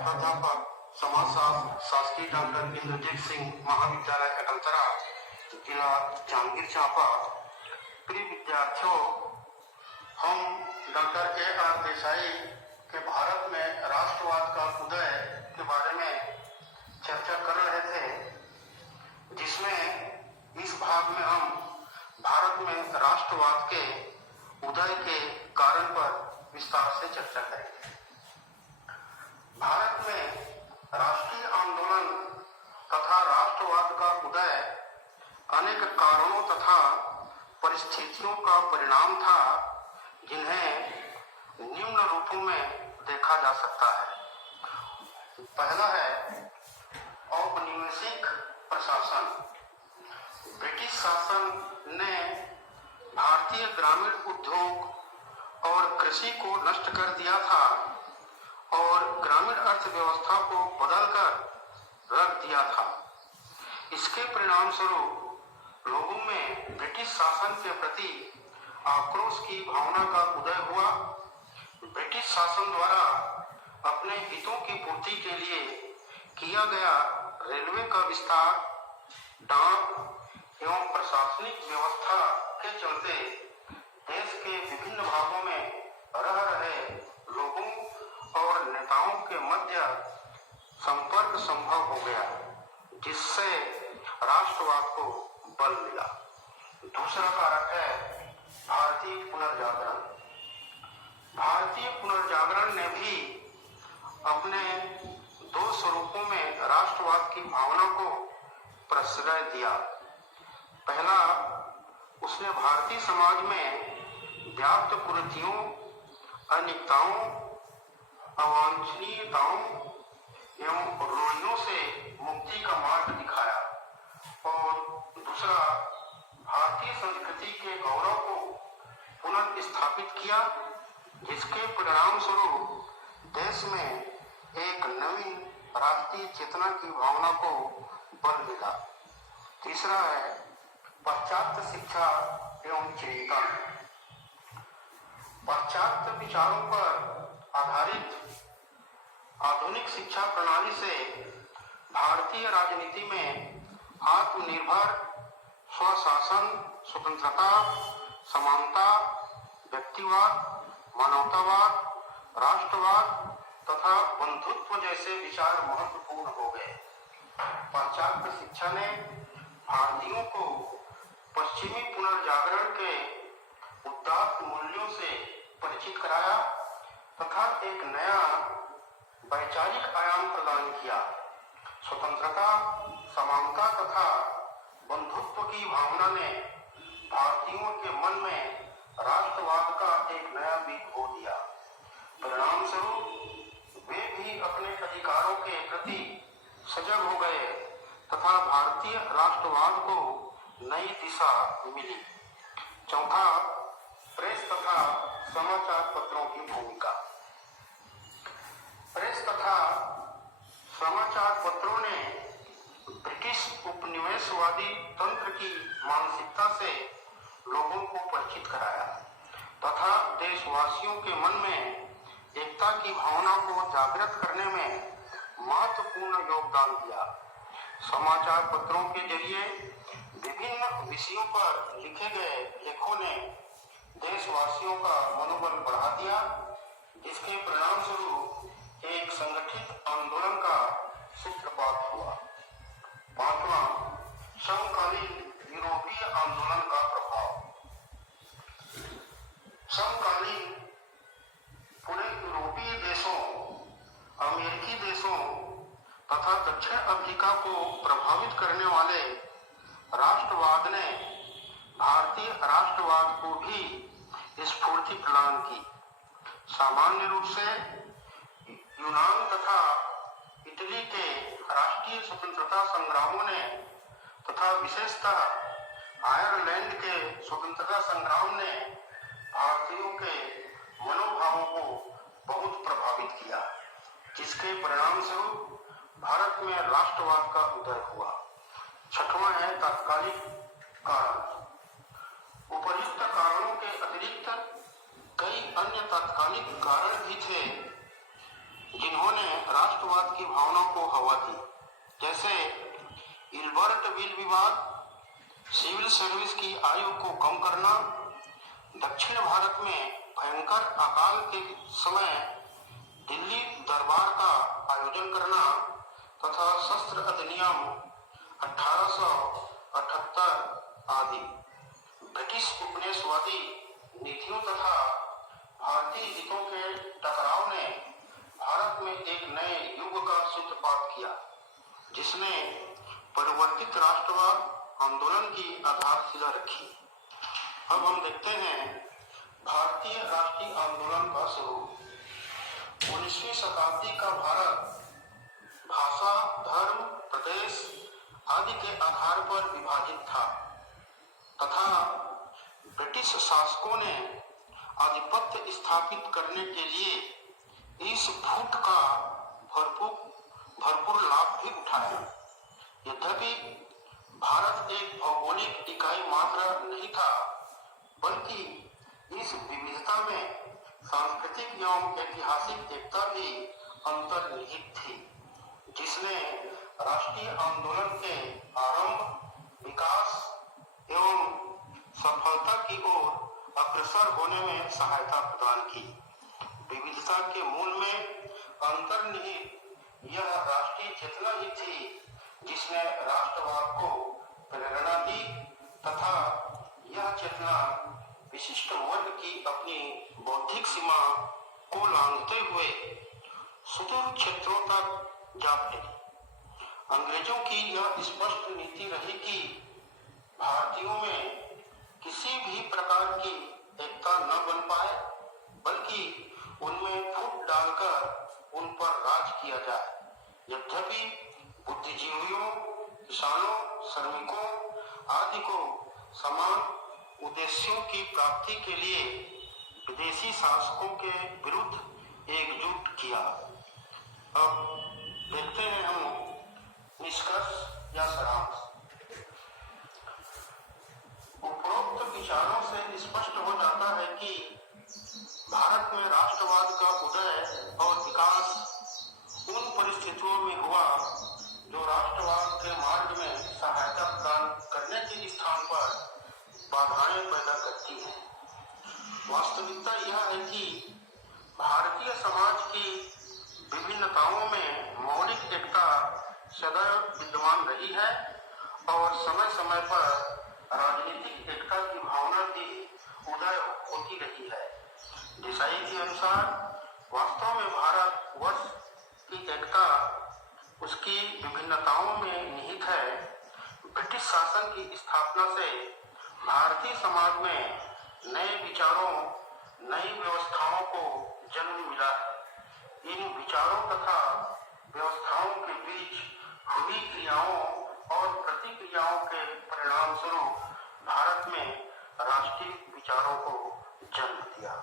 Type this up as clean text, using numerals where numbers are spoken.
प्राध्यापक समाजशास्त्र शासकीय डॉक्टर इंद्रजीत सिंह महाविद्यालय कटलतरा, जिला जांजगीर चांपा। प्रिय विद्यार्थियों, हम डॉक्टर A.R. देसाई के भारत में राष्ट्रवाद का उदय के बारे में चर्चा कर रहे थे, जिसमें इस भाग में हम भारत में राष्ट्रवाद के उदय के कारण पर विस्तार से चर्चा करेंगे। भारत में राष्ट्रीय आंदोलन तथा राष्ट्रवाद का उदय अनेक कारणों तथा परिस्थितियों का परिणाम था, जिन्हें निम्न रूपों में देखा जा सकता है। पहला है औपनिवेशिक प्रशासन। ब्रिटिश शासन ने भारतीय ग्रामीण उद्योग और कृषि को नष्ट कर दिया था और ग्रामीण अर्थव्यवस्था को बदलकर रख दिया था। इसके परिणाम स्वरूप लोगों में ब्रिटिश शासन के प्रति आक्रोश की भावना का उदय हुआ। ब्रिटिश शासन द्वारा अपने हितों की पूर्ति के लिए किया गया रेलवे का विस्तार, डाक एवं प्रशासनिक व्यवस्था के चलते देश के विभिन्न भागों में रह रहे लोगों और नेताओं के मध्य संपर्क संभव हो गया, जिससे राष्ट्रवाद को बल मिला। दूसरा कारक है भारतीय पुनर्जागरण। भारतीय पुनर्जागरण ने भी अपने दो स्वरूपों में राष्ट्रवाद की भावना को प्रश्रय दिया। पहला, उसने भारतीय समाज में व्याप्त कुरीतियों, अनिष्टताओं, अवांछनीयताओं एवं रूढ़ियों से मुक्ति का मार्ग दिखाया। और दूसरा, भारतीय संस्कृति के गौरव को पुनर्स्थापित किया, जिसके परिणाम स्वरूप देश में एक नवीन राष्ट्रीय चेतना की भावना को बल मिला। तीसरा है पाश्चात्य शिक्षा एवं चिंतन। पाश्चात्य विचारों पर आधारित आधुनिक शिक्षा प्रणाली से भारतीय राजनीति में आत्मनिर्भर, स्वशासन, स्वतंत्रता, समानता, व्यक्तिवाद, मानवतावाद, राष्ट्रवाद तथा बंधुत्व जैसे विचार महत्वपूर्ण हो गए। पाश्चात्य शिक्षा ने भारतीयों को पश्चिमी पुनर्जागरण के उदात्त मूल्यों से परिचित कराया तथा एक नया वैचारिक आयाम प्रदान किया। स्वतंत्रता, समानता तथा बंधुत्व की भावना ने भारतीयों के मन में राष्ट्रवाद का एक नया बीज बो दिया। परिणाम स्वरूप वे भी अपने अधिकारों के प्रति सजग हो गए तथा भारतीय राष्ट्रवाद को नई दिशा मिली। चौथा, प्रेस तथा समाचार पत्रों की भूमिका। प्रेस तथा समाचार पत्रों ने ब्रिटिश उपनिवेशवादी तंत्र की मानसिकता से लोगों को परिचित कराया तथा देशवासियों के मन में एकता की भावना को जागृत करने में महत्वपूर्ण योगदान दिया। समाचार पत्रों के जरिए विभिन्न विषयों पर लिखे गए लेखों ने देशवासियों का मनोबल बढ़ा दिया, जिसके परिणाम स्वरूप एक संगठित आंदोलन का सूत्रपात हुआ। पांचवा, समकालीन यूरोपीय आंदोलन का प्रभाव। समकालीन पूरे यूरोपीय देशों, अमेरिकी देशों तथा दक्षिण अफ्रीका को प्रभावित करने वाले राष्ट्रवाद ने भारतीय राष्ट्रवाद को भी स्फूर्ति प्रदान की। सामान्य रूप से यूनान तथा इटली के राष्ट्रीय स्वतंत्रता संग्रामों ने तथा विशेषतः आयरलैंड के स्वतंत्रता संग्राम ने भारतीयों के मनोभावों को बहुत प्रभावित किया, जिसके परिणाम स्वरूप भारत में राष्ट्रवाद का उदय हुआ। छठवां है तात्कालिक कारण। उपर्युक्त कारणों के अतिरिक्त कई अन्य तात्कालिक कारण भी थे, जिन्होंने राष्ट्रवाद की भावना को हवा दी, जैसे इल्बर्ट विल विवाद, सिविल सर्विस की आयु को कम करना, दक्षिण भारत में भयंकर अकाल के समय दिल्ली दरबार का आयोजन करना तथा शस्त्र अधिनियम 1878 आदि। ब्रिटिश उपनिवेशवादी नीतियों तथा भारतीय हितों के टकराव ने भारत में एक नए युग का सूत्रपात किया, जिसने परिवर्तित राष्ट्रवाद आंदोलन की आधारशिला रखी। अब हम देखते हैं भारतीय राष्ट्रीय आंदोलन का स्वरूप। 19वीं शताब्दी का भारत भाषा, धर्म, प्रदेश आदि के आधार पर विभाजित था तथा ब्रिटिश शासकों ने आधिपत्य स्थापित करने के लिए इस फूट का भरपूर लाभ भी उठाया। यद्यपि भारत एक भौगोलिक इकाई मात्र नहीं था, बल्कि इस विविधता में सांस्कृतिक एवं ऐतिहासिक एकता भी अंतर्निहित थी, जिसने राष्ट्रीय आंदोलन के आरंभ, विकास एवं सफलता की ओर अग्रसर होने में सहायता प्रदान की। विविधता के मूल में अंतर्निहित यह राष्ट्रीय चेतना ही थी जिसने राष्ट्रवाद को प्रेरणा दी तथा यह चेतना विशिष्ट वर्ग की अपनी बौद्धिक सीमा को लांघते हुए सुदूर क्षेत्रों तक जा फैली। अंग्रेजों की यह स्पष्ट नीति रही कि भारतीयों में किसी भी प्रकार की एकता न बन पाए, बल्कि उनमें फूट डालकर उन पर राज किया जाए। यद्यपि बुद्धिजीवियों, किसानों, श्रमिकों आदि को समान उद्देश्यों की प्राप्ति के लिए विदेशी शासकों के विरुद्ध एकजुट किया। अब देखते हैं हम निष्कर्ष या सारांश। उपरोक्त विचारों से स्पष्ट हो जाता है कि भारत में राष्ट्रवाद का उदय और विकास उन परिस्थितियों में हुआ जो राष्ट्रवाद के मार्ग में सहायता प्रदान करने के स्थान पर बाधाएं पैदा करती हैं। वास्तविकता यह है कि भारतीय समाज की विभिन्नताओं में मौलिक एकता सदैव विद्यमान रही है और समय समय पर राजनीतिक एकता की भावना की उदय होती रही है। देसाई के अनुसार वास्तव में भारत वर्ष की एकता उसकी विभिन्नताओं में निहित है। ब्रिटिश शासन की स्थापना से भारतीय समाज में नए विचारों, नई व्यवस्थाओं को जन्म मिला है। इन विचारों तथा व्यवस्थाओं के बीच हुई क्रियाओं और प्रतिक्रियाओं के परिणाम स्वरूप भारत में राष्ट्रीय विचारों को जन्म दिया।